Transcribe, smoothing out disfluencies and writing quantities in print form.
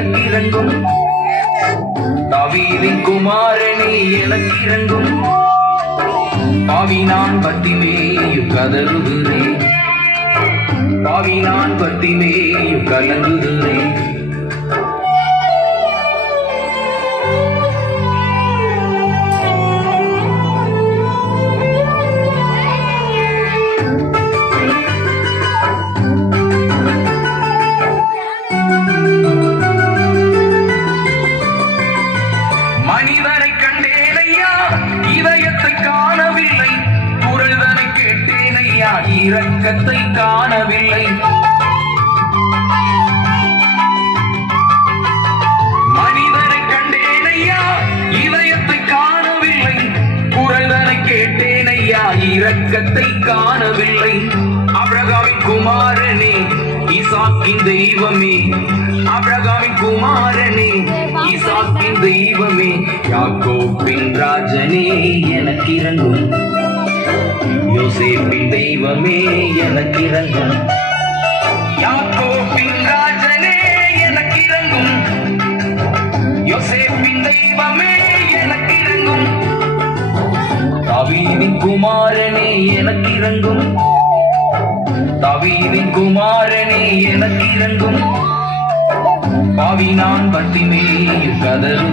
எனக்கு இறங்கும். தாவீதின் குமாரனே எனக்கு இறங்கும். பாவி நான் பத்திமேயும் கதறுகிறேன். பாவி நான் பத்திமேயும் கலங்குகிறேன். மனிதனை கண்டேனையா, இதயத்தை காணவில்லை. குரல்தனை கேட்டேனையா, இரக்கத்தை காணவில்லை. மனிதனை கண்டேனையா, இதயத்தை காணவில்லை. குரல்தனை கேட்டேனையா, இரக்கத்தை காணவில்லை. ஆபிரகாமின் குமாரனே, ஈசாக்கின் தெய்வமே. ஆபிரகாமின் குமாரனே, ஈசாக்கின் தெய்வமே. யாக்கோபின் ராஜனே எனக்கு இறங்கும். யோசேப்பின் தெய்வமே எனக்கு இறங்கும். யாக்கோபின் ராஜனே எனக்கு இறங்கும். யோசேப்பின் தெய்வமே எனக்கு இறங்கும். தாவீதின் குமாரனே எனக்கு இறங்கும். தாவீதின் குமாரனே எனக்கு இறங்கும். பாவி நான் பத்திமேயும் கதறுகிறேன்.